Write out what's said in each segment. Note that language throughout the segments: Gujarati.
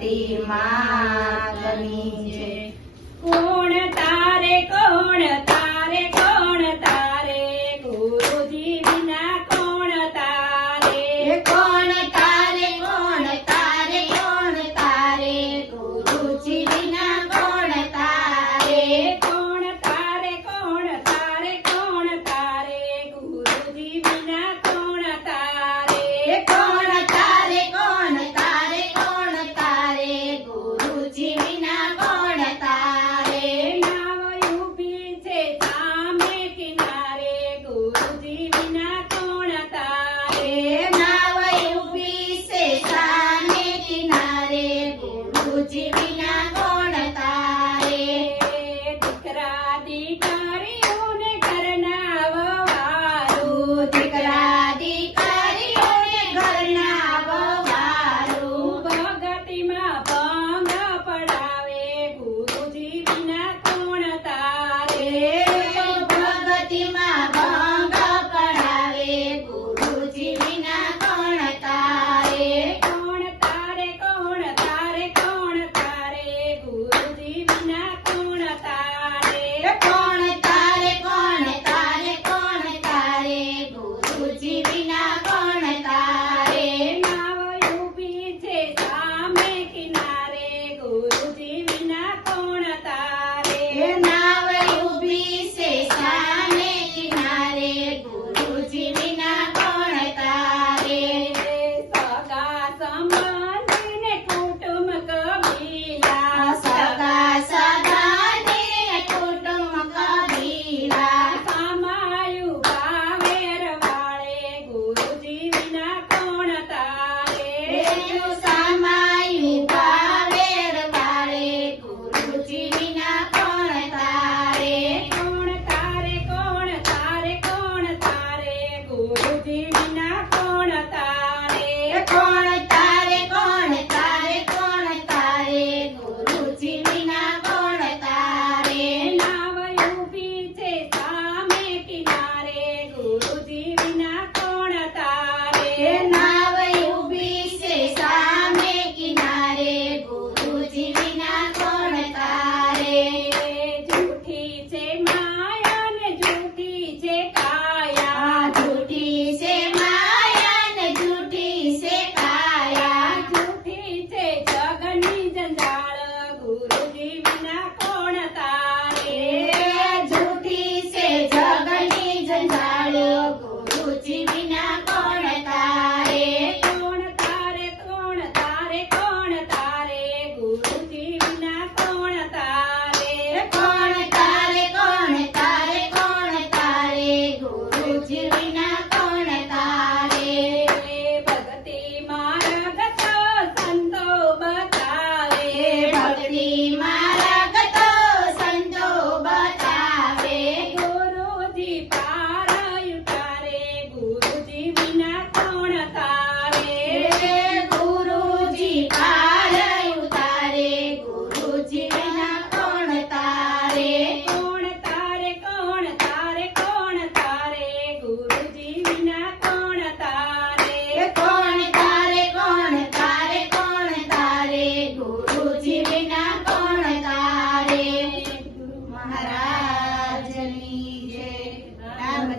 ભગતી માતની છે કોણ તારે કોણ તારે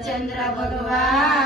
ભગવાનની જય